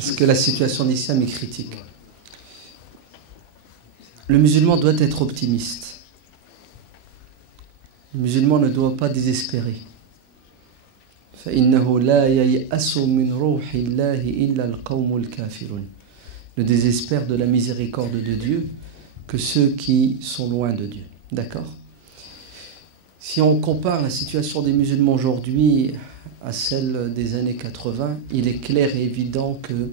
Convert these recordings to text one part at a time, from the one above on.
Est-ce que la situation d'Islam est critique? Le musulman doit être optimiste. Le musulman ne doit pas désespérer. فَإِنَّهُ لَا يَيْأَسُ مِنْ رُوحِ اللَّهِ إِلَّا الْقَوْمُ الْكَافِرُونَ. Ne désespère de la miséricorde de Dieu que ceux qui sont loin de Dieu. D'accord? Si on compare la situation des musulmans aujourd'hui à celle des années 80, il est clair et évident que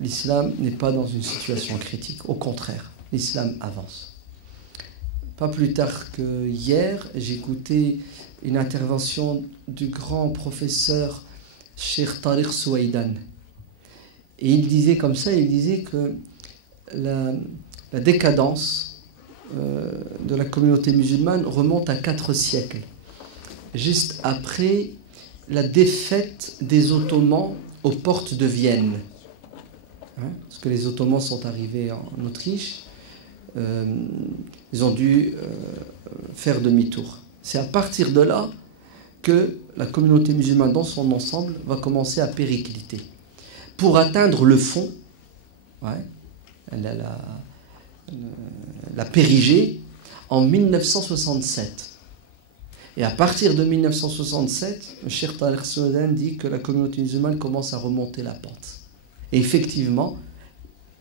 l'islam n'est pas dans une situation critique. Au contraire, l'islam avance. Pas plus tard que hier, j'écoutais une intervention du grand professeur Cheikh Tariq Souaïdan. Et il disait comme ça, il disait que la décadence de la communauté musulmane remonte à 4 siècles, juste après la défaite des Ottomans aux portes de Vienne. Parce que les Ottomans sont arrivés en Autriche, ils ont dû faire demi-tour. C'est à partir de là que la communauté musulmane dans son ensemble va commencer à péricliter. Pour atteindre le fond, la périgée, en 1967. Et à partir de 1967, le Cheikh Tariq Souaïdan dit que la communauté musulmane commence à remonter la pente. Et effectivement,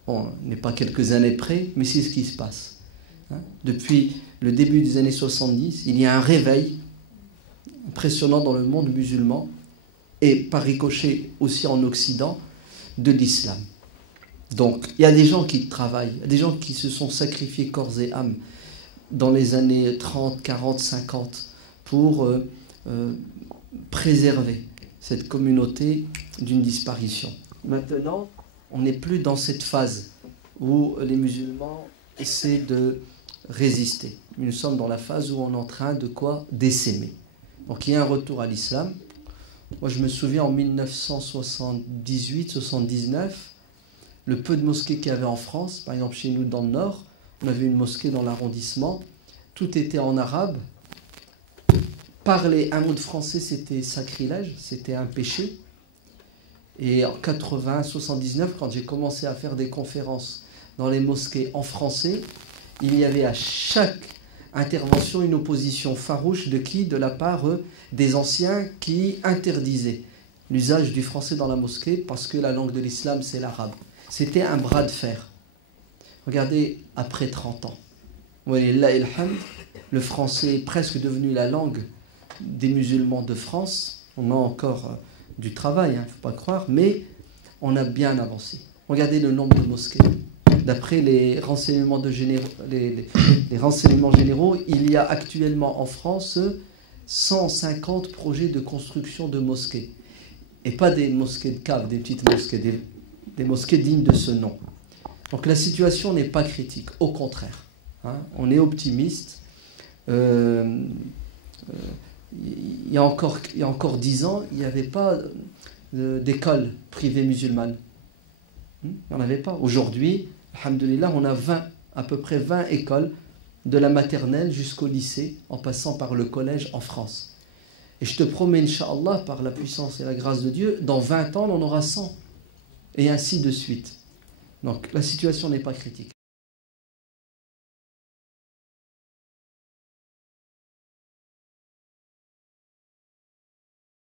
on n'est pas quelques années près, mais c'est ce qui se passe. Depuis le début des années 70, il y a un réveil impressionnant dans le monde musulman et par ricochet aussi en Occident de l'islam. Donc, il y a des gens qui travaillent, il y a des gens qui se sont sacrifiés corps et âme dans les années 30, 40, 50 pour préserver cette communauté d'une disparition. Maintenant, on n'est plus dans cette phase où les musulmans essaient de résister. Nous sommes dans la phase où on est en train de quoi? D'essaimer. Donc il y a un retour à l'islam. Moi je me souviens en 1978-79, le peu de mosquées qu'il y avait en France, par exemple chez nous dans le Nord, on avait une mosquée dans l'arrondissement, tout était en arabe. Parler un mot de français, c'était sacrilège, c'était un péché. Et en 80-79, quand j'ai commencé à faire des conférences dans les mosquées en français, il y avait à chaque intervention une opposition farouche de qui? De la part des anciens qui interdisaient l'usage du français dans la mosquée parce que la langue de l'islam c'est l'arabe. C'était un bras de fer. Regardez, après 30 ans, le français est presque devenu la langue des musulmans de France. On a encore du travail, il ne faut pas croire, mais on a bien avancé. Regardez le nombre de mosquées. D'après les renseignements, les renseignements généraux, il y a actuellement en France 150 projets de construction de mosquées. Et pas des mosquées de caves, des petites mosquées, des mosquées dignes de ce nom. Donc la situation n'est pas critique, au contraire. On est optimiste. Il y a encore 10 ans, il n'y avait pas d'école privée musulmane. Il n'y en avait pas. Aujourd'hui, alhamdoulilah, on a à peu près 20 écoles, de la maternelle jusqu'au lycée, en passant par le collège en France. Et je te promets, Inch'Allah, par la puissance et la grâce de Dieu, dans 20 ans, on en aura 100. Et ainsi de suite. Donc la situation n'est pas critique.